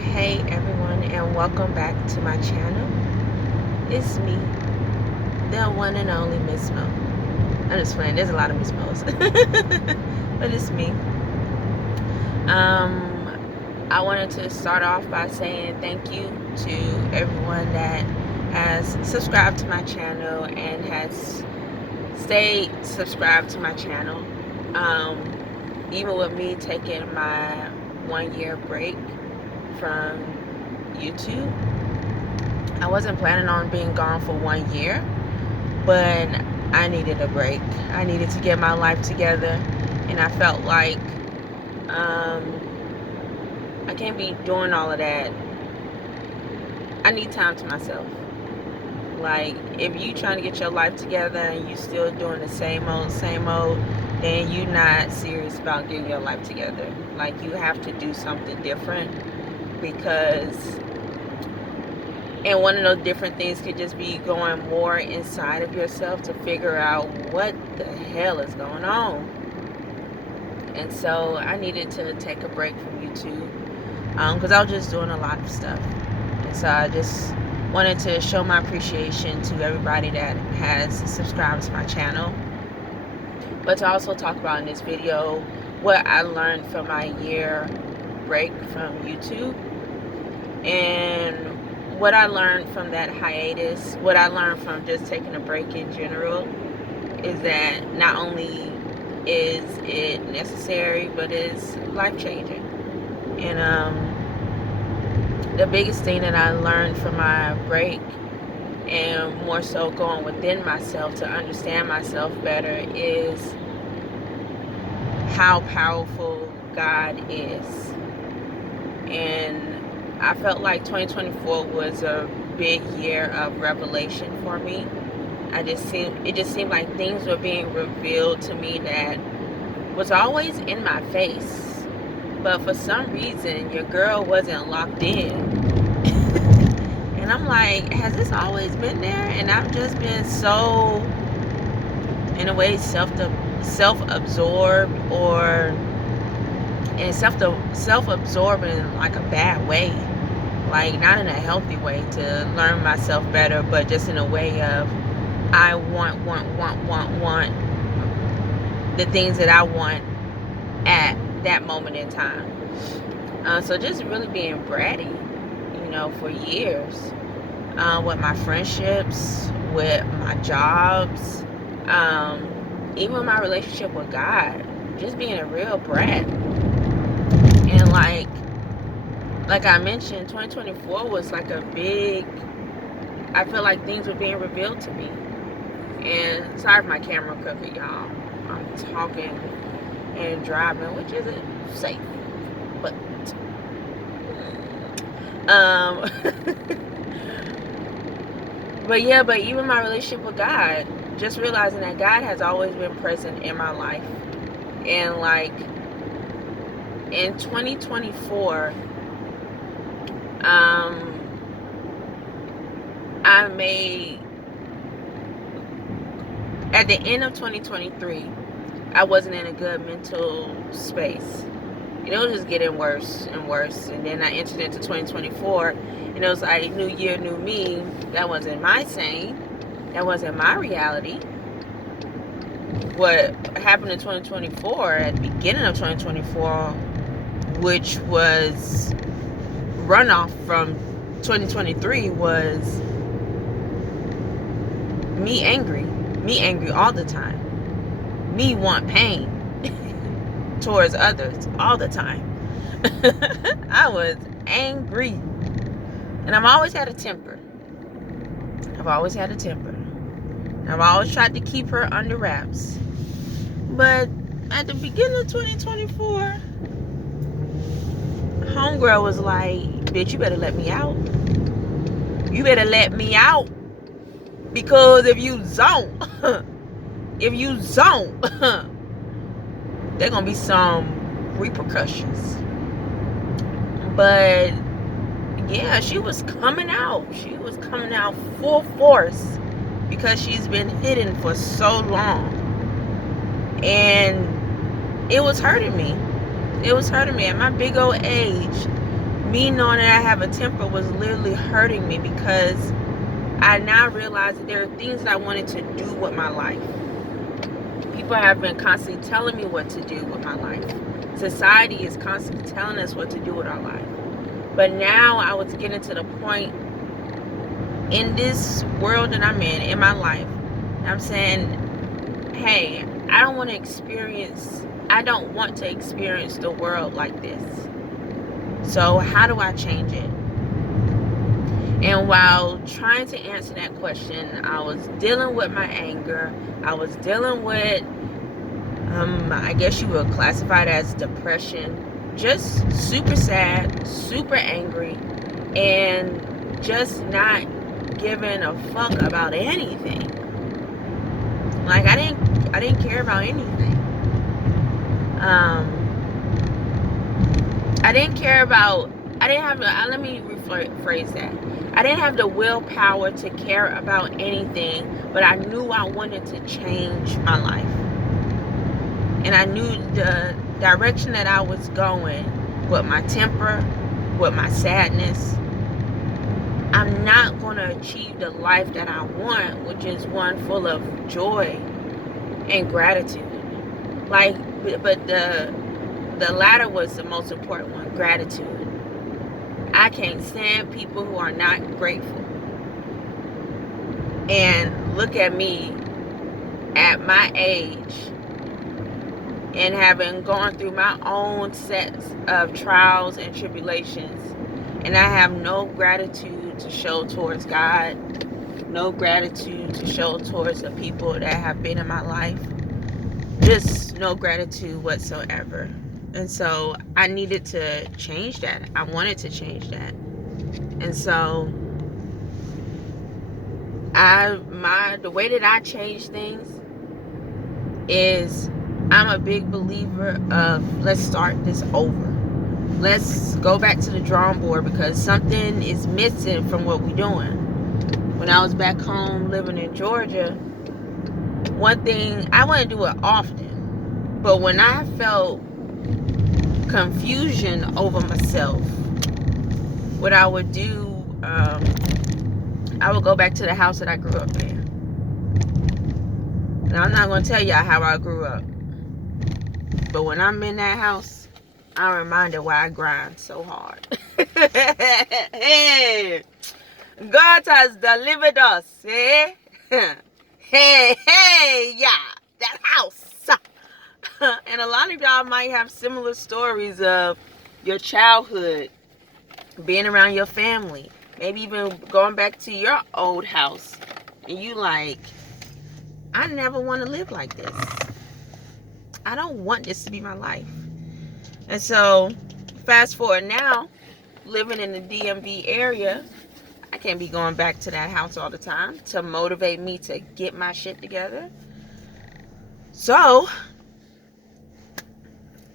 Hey everyone, and welcome back to my channel. It's me, the one and only Miss Mo. I'm just playing, there's a lot of Miss Mo's. But it's me. I wanted to start off by saying thank you to everyone that has subscribed to my channel and has stayed subscribed to my channel. Even with me taking my 1-year break from YouTube, I wasn't planning on being gone for 1 year, but I needed a break. I needed to get my life together, and I felt like I can't be doing all of that. I need time to myself. Like, if you trying to get your life together and you still doing the same old, then you're not serious about getting your life together. Like, you have to do something different, because and one of those different things could just be going more inside of yourself to figure out what the hell is going on. And so I needed to take a break from YouTube, because I was just doing a lot of stuff. And so I just wanted to show my appreciation to everybody that has subscribed to my channel, but to also talk about in this video what I learned from my year break from YouTube, and what I learned from that hiatus, what I learned from just taking a break in general, is that not only is it necessary, but it's life-changing. And the biggest thing that I learned from my break, and more so going within myself to understand myself better, is how powerful God is. And I felt like 2024 was a big year of revelation for me. It just seemed like things were being revealed to me that was always in my face, but for some reason your girl wasn't locked in. And I'm like, has this always been there? And I've just been so, in a way, self-absorbed, and self-absorbed in like a bad way, like not in a healthy way, to learn myself better, but just in a way of I want the things that I want at that moment in time. So just really being bratty, for years, with my friendships, with my jobs, even my relationship with God, just being a real brat. And like I mentioned, 2024 was like a big, I feel like things were being revealed to me. And sorry for my camera crooked, y'all. I'm talking and driving, which isn't safe, but but yeah, but even my relationship with God, just realizing that God has always been present in my life. And like in 2024, I made, at the end of 2023, I wasn't in a good mental space. And it was just getting worse and worse. And then I entered into 2024, and it was like, new year, new me. That wasn't my saying. That wasn't my reality. What happened in 2024, at the beginning of 2024, which was runoff from 2023, was me angry all the time, me want pain towards others all the time. I was angry, and I've always had a temper. I've always tried to keep her under wraps, but at the beginning of 2024, homegirl was like, bitch, you better let me out. You better let me out, because if you zone, there gonna be some repercussions. But yeah, she was coming out full force, because she's been hidden for so long, and it was hurting me at my big old age. me knowing that I have a temper was literally hurting me, because I now realize that there are things that I wanted to do with my life. People have been constantly telling me what to do with my life. Society is constantly telling us what to do with our life. But now I was getting to the point in this world that I'm in my life, I'm saying, hey, I don't want to experience the world like this. So how do I change it? And while trying to answer that question, I was dealing with my anger. I was dealing with, I guess you would classify it as depression. Just super sad, super angry, and just not giving a fuck about anything. Like I didn't care about anything. Let me rephrase that. I didn't have the willpower to care about anything, but I knew I wanted to change my life. And I knew the direction that I was going with my temper, with my sadness. I'm not going to achieve the life that I want, which is one full of joy and gratitude. But the latter was the most important one, gratitude. I can't stand people who are not grateful. And look at me at my age and having gone through my own sets of trials and tribulations, and I have no gratitude to show towards God, no gratitude to show towards the people that have been in my life, just no gratitude whatsoever. And so I needed to change that. I wanted to change that. And so the way that I change things is, I'm a big believer of, let's start this over. Let's go back to the drawing board, because something is missing from what we're doing. When I was back home living in Georgia, one thing, I wouldn't do it often, but when I felt confusion over myself, what I would do, I would go back to the house that I grew up in. And I'm not going to tell y'all how I grew up, but when I'm in that house, I'm reminded why I grind so hard. Hey, God has delivered us, eh? Hey, yeah, that house. And a lot of y'all might have similar stories of your childhood, being around your family, maybe even going back to your old house, and you like, I never want to live like this. I don't want this to be my life. And so, fast forward now, living in the DMV area, I can't be going back to that house all the time to motivate me to get my shit together. So,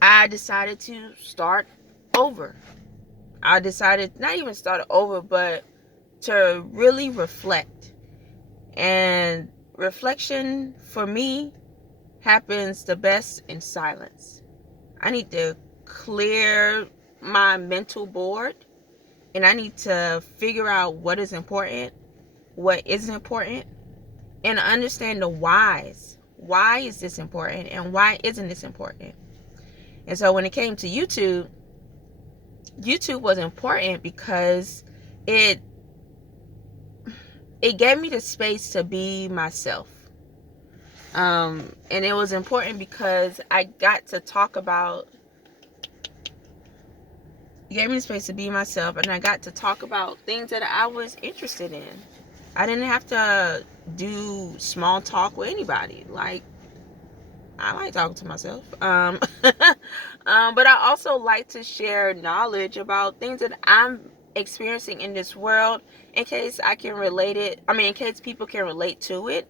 I decided to start over. I decided not even start over, but to really reflect. And reflection for me happens the best in silence. I need to clear my mental board, and I need to figure out what is important, what isn't important, and understand the whys. Why is this important and why isn't this important? And so when it came to YouTube was important because it gave me the space to be myself. And it was important because I got to talk about, it gave me the space to be myself, and I got to talk about things that I was interested in. I didn't have to do small talk with anybody. Like, I like talking to myself. But I also like to share knowledge about things that I'm experiencing in this world, in case I can relate it. In case people can relate to it.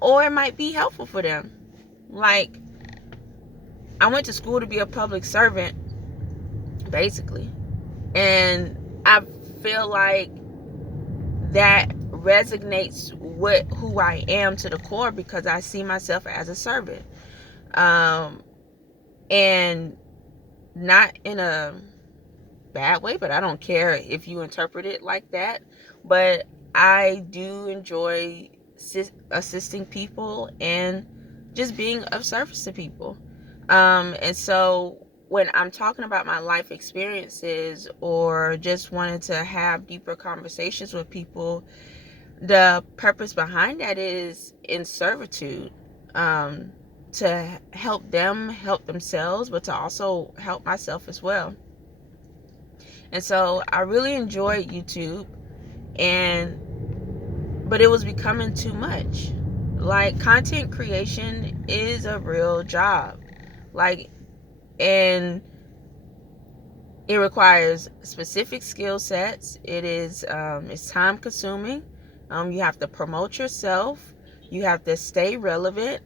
Or it might be helpful for them. Like, I went to school to be a public servant, basically. And I feel like that resonates with who I am to the core, because I see myself as a servant. And not in a bad way, but I don't care if you interpret it like that. But I do enjoy assisting people and just being of service to people. And so when I'm talking about my life experiences or just wanting to have deeper conversations with people, the purpose behind that is in servitude, to help them help themselves, but to also help myself as well. And so I really enjoyed YouTube, but it was becoming too much. Like, content creation is a real job. Like, and it requires specific skill sets. It's time consuming. You have to promote yourself. You have to stay relevant.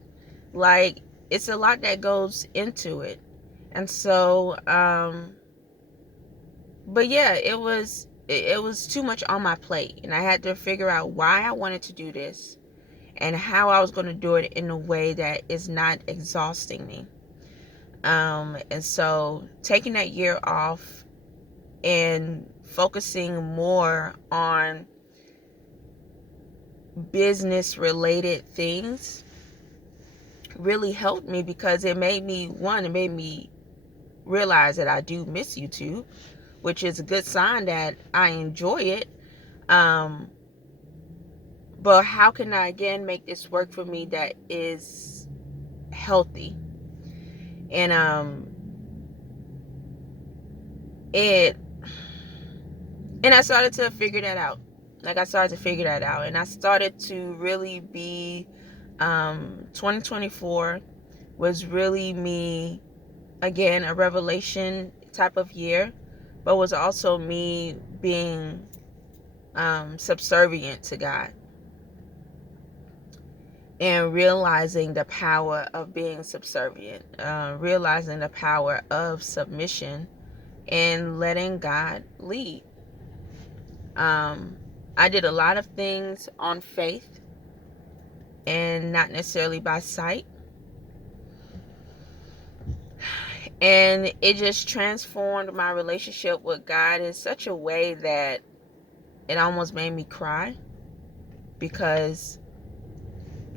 Like, it's a lot that goes into it. And so, but yeah, it was too much on my plate, and I had to figure out why I wanted to do this and how I was going to do it in a way that is not exhausting me. And so taking that year off and focusing more on business related things really helped me, because it made me realize that I do miss YouTube, which is a good sign that I enjoy it. But how can I again make this work for me that is healthy? And I started to figure that out. And I started to really be 2024 was really me, again, a revelation type of year, but was also me being subservient to God and realizing the power of being subservient, realizing the power of submission and letting God lead. I did a lot of things on faith and not necessarily by sight. And it just transformed my relationship with God in such a way that it almost made me cry, because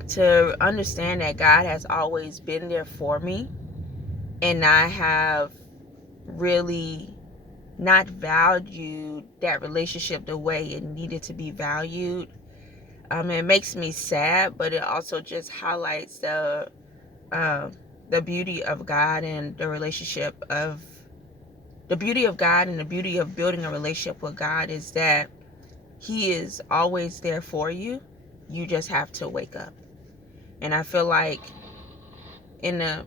to understand that God has always been there for me, and I have really not valued that relationship the way it needed to be valued. It makes me sad, but it also just highlights the beauty of God and the relationship of the beauty of God, and the beauty of building a relationship with God is that He is always there for you. You just have to wake up. And I feel like that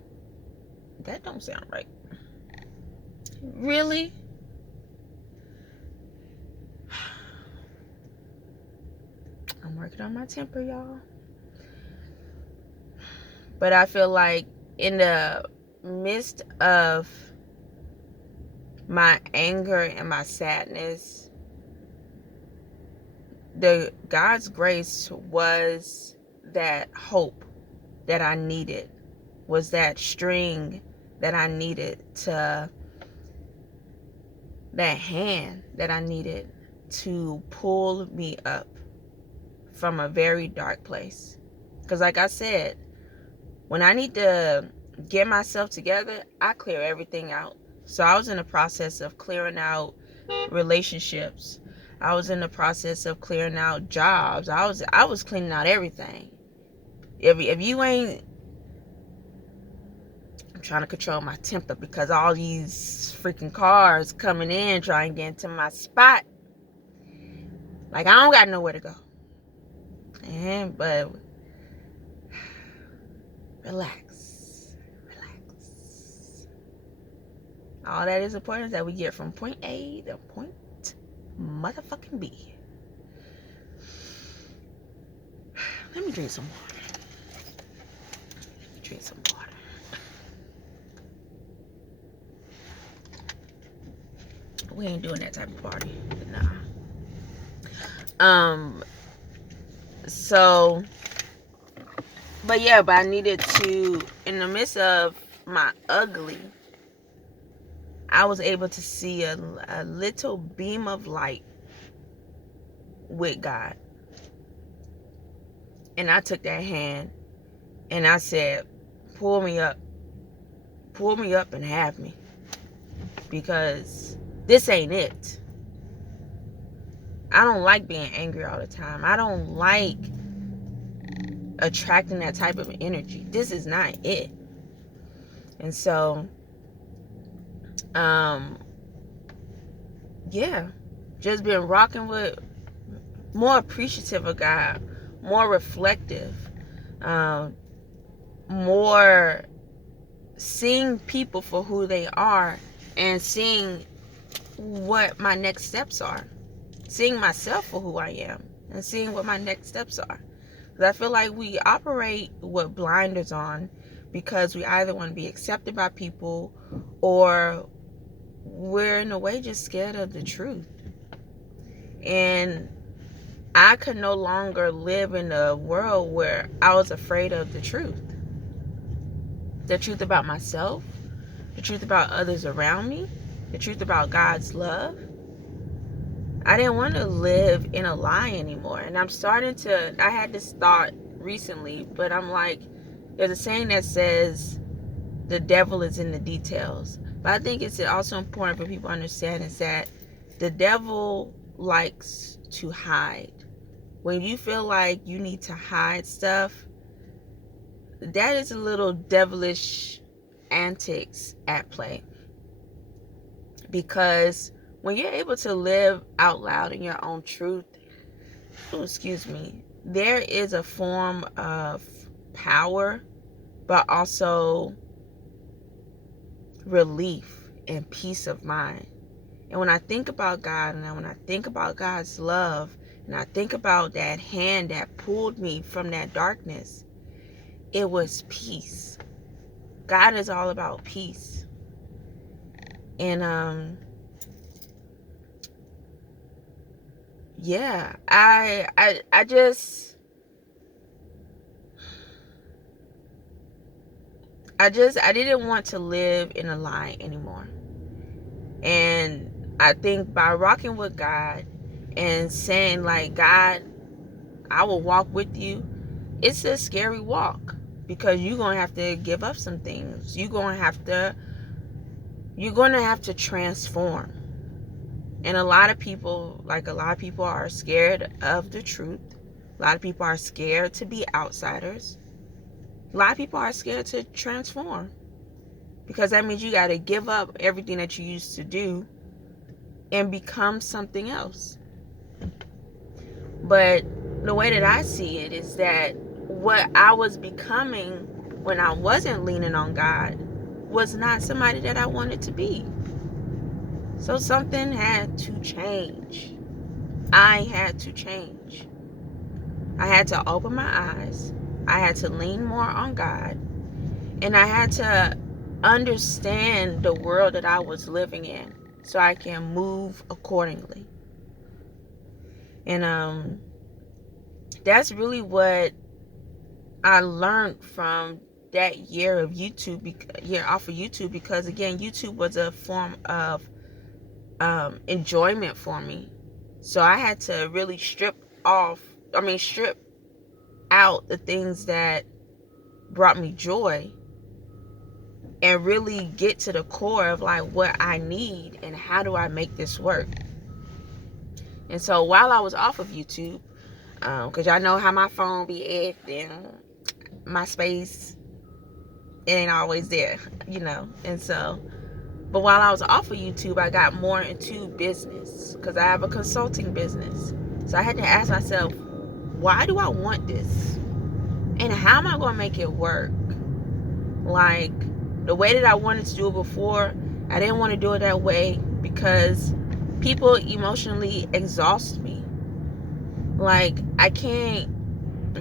don't sound right. Really? I'm working on my temper, y'all. But I feel like in the midst of my anger and my sadness, God's grace was that hope that I needed, was that string that I needed, that hand that I needed to pull me up from a very dark place. Because like I said, when I need to get myself together, I clear everything out. So I was in the process of clearing out relationships. I was in the process of clearing out jobs. I was cleaning out everything. If you ain't, I'm trying to control my temper because all these freaking cars coming in trying to get into my spot. Like, I don't got nowhere to go. But relax. All that is important is that we get from point A to point motherfucking B. Let me drink some water. We ain't doing that type of party. Nah. So, but I needed to, in the midst of my ugly, I was able to see a little beam of light with God. And I took that hand and I said, pull me up and have me, because this ain't it. I don't like being angry all the time. I don't like attracting that type of energy. This is not it. And so, yeah, just been rocking with more appreciative of God, more reflective, more seeing people for who they are, and seeing what my next steps are, seeing myself for who I am, and seeing what my next steps are. Because I feel like we operate with blinders on because we either want to be accepted by people, or we're in a way just scared of the truth. And I could no longer live in a world where I was afraid of the truth. The truth about myself, the truth about others around me, the truth about God's love. I didn't want to live in a lie anymore. And I'm starting to, I had this thought recently, but I'm like, there's a saying that says the devil is in the details. But I think it's also important for people to understand is that the devil likes to hide. When you feel like you need to hide stuff, that is a little devilish antics at play. Because when you're able to live out loud in your own truth, there is a form of power, but also relief and peace of mind. And when I think about God, and when I think about God's love, and I think about that hand that pulled me from that darkness, it was peace. God is all about peace. And yeah, I didn't want to live in a lie anymore. And I think by rocking with God and saying like, God, I will walk with you, it's a scary walk, because you're going to have to give up some things. You're going to have to transform. And a lot of people are scared of the truth. A lot of people are scared to be outsiders. A lot of people are scared to transform, because that means you got to give up everything that you used to do and become something else. But the way that I see it is that what I was becoming when I wasn't leaning on God was not somebody that I wanted to be. So something had to change. I had to change. I had to open my eyes. I had to lean more on God. And I had to understand the world that I was living in so I can move accordingly. And that's really what I learned from that year off of YouTube, because again, YouTube was a form of enjoyment for me. So I had to really strip out the things that brought me joy, and really get to the core of like what I need and how do I make this work. And so while I was off of YouTube, because y'all know how my phone be acting, my space, it ain't always there, And so, but while I was off of YouTube, I got more into business, because I have a consulting business. So I had to ask myself, why do I want this? And how am I going to make it work? Like, the way that I wanted to do it before, I didn't want to do it that way, because people emotionally exhaust me. Like, I can't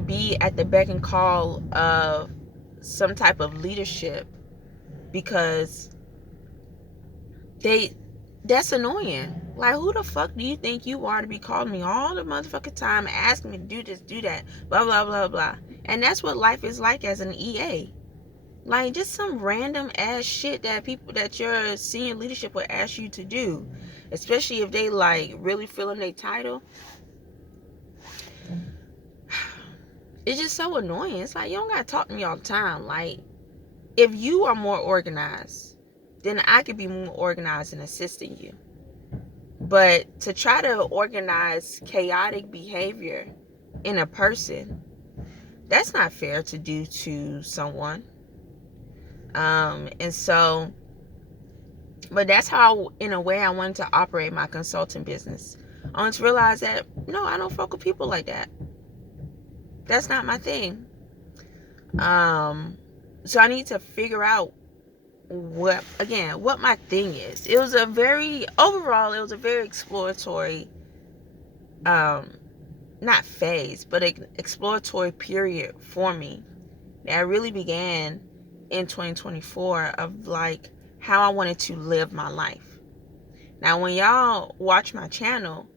be at the beck and call of some type of leadership, because that's annoying. Like, who the fuck do you think you are to be calling me all the motherfucking time, asking me to do this, do that, blah, blah, blah, blah. And that's what life is like as an EA. Like, just some random ass shit that people, that your senior leadership will ask you to do, especially if they like really feeling their title. It's just so annoying. It's like, you don't gotta talk to me all the time. Like, if you are more organized, then I could be more organized in assisting you. But to try to organize chaotic behavior in a person, that's not fair to do to someone. And so, but that's how, in a way, I wanted to operate my consulting business. I wanted to realize that, no, I don't fuck with people like that. That's not my thing. So I need to figure out what my thing is. It was a very exploratory, not phase, but an exploratory period for me that really began in 2024 of like how I wanted to live my life. Now, when y'all watch my channel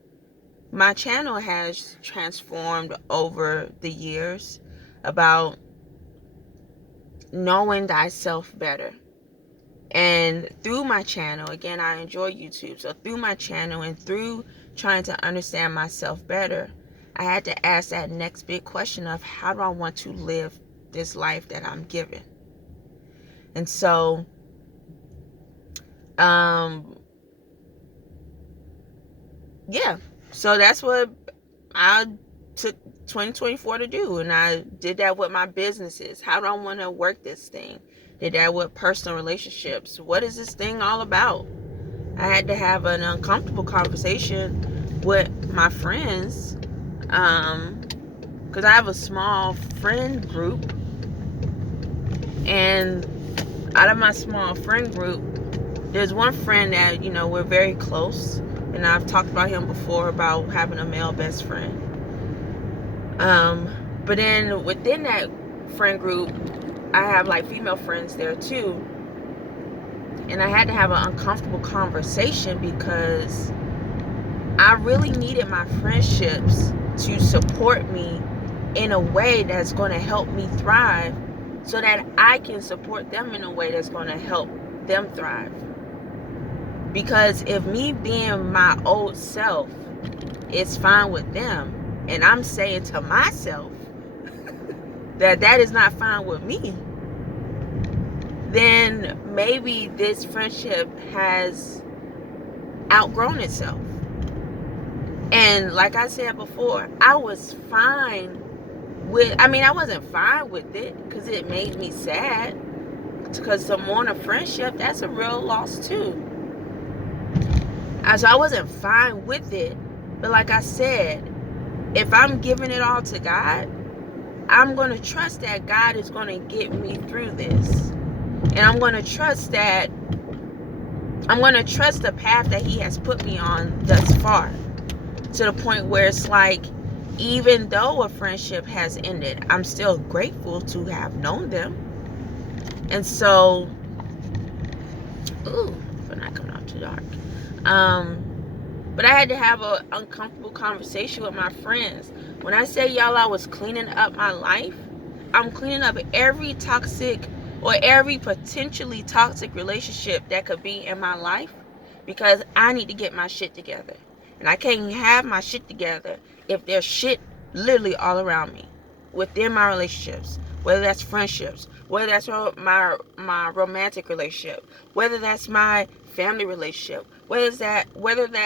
has transformed over the years about knowing thyself better. And through my channel, again, I enjoy YouTube. So through my channel and through trying to understand myself better, I had to ask that next big question of, how do I want to live this life that I'm given? And so, yeah. So that's what I took 2024 to do. And I did that with my businesses. How do I want to work this thing? Did that with personal relationships. What is this thing all about? I had to have an uncomfortable conversation with my friends, because I have a small friend group, and out of my small friend group, there's one friend that, we're very close, and I've talked about him before, about having a male best friend. But then within that friend group, I have like female friends there too. And I had to have an uncomfortable conversation because I really needed my friendships to support me in a way that's going to help me thrive, so that I can support them in a way that's going to help them thrive. Because if me being my old self is fine with them, and I'm saying to myself that is not fine with me, then maybe this friendship has outgrown itself. And like I said before, I was fine with, I wasn't fine with it because it made me sad, because to mourn a friendship, that's a real loss too. So I wasn't fine with it, but like I said, if I'm giving it all to God, I'm going to trust that God is going to get me through this. And I'm going to trust the path that He has put me on thus far, to the point where it's like, even though a friendship has ended, I'm still grateful to have known them. And so, for not coming out too dark. But I had to have an uncomfortable conversation with my friends. When I say, y'all, I was cleaning up my life, I'm cleaning up every toxic or every potentially toxic relationship that could be in my life, because I need to get my shit together. And I can't have my shit together if there's shit literally all around me within my relationships, whether that's friendships, whether that's my romantic relationship, whether that's my family relationship, whether that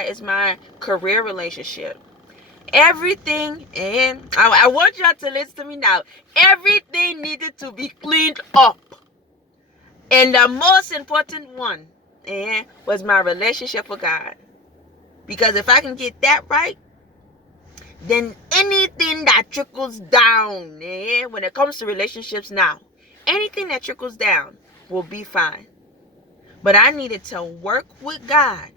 is my career relationship. Everything, and I want y'all to listen to me now. Everything needed to be cleaned up. And the most important one was my relationship with God. Because if I can get that right, then anything that trickles down, when it comes to relationships now, anything that trickles down will be fine. But I needed to work with God,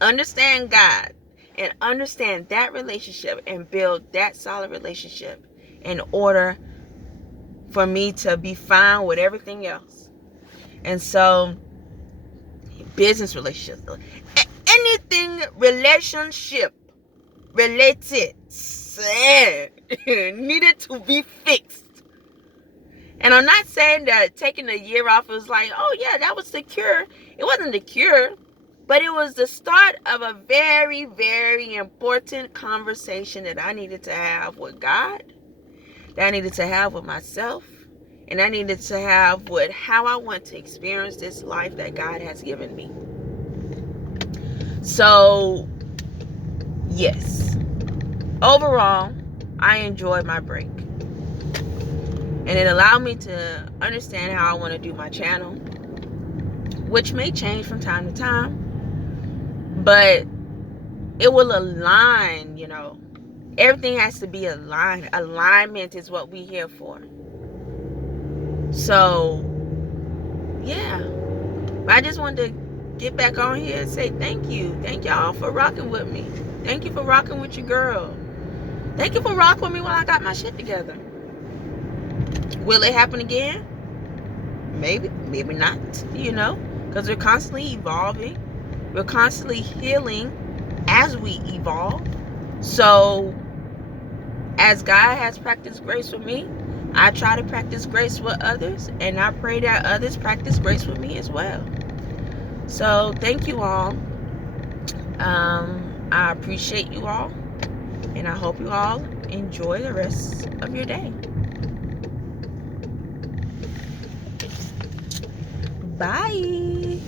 understand God, and understand that relationship and build that solid relationship in order for me to be fine with everything else. And so, business relationships, anything relationship related needed to be fixed. And I'm not saying that taking a year off was like, oh yeah, that was the cure. It wasn't the cure, but it was the start of a very, very important conversation that I needed to have with God, that I needed to have with myself, and I needed to have with how I want to experience this life that God has given me. So, yes, overall, I enjoyed my break. And it allowed me to understand how I want to do my channel, which may change from time to time, but it will align, Everything has to be aligned. Alignment is what we're here for. So, yeah. I just wanted to get back on here and say thank you. Thank y'all for rocking with me. Thank you for rocking with your girl. Thank you for rocking with me while I got my shit together. Will it happen again? Maybe, maybe not, because we're constantly evolving. We're constantly healing as we evolve. So, as God has practiced grace with me, I try to practice grace with others, and I pray that others practice grace with me as well. So, thank you all. I appreciate you all, and I hope you all enjoy the rest of your day. Bye.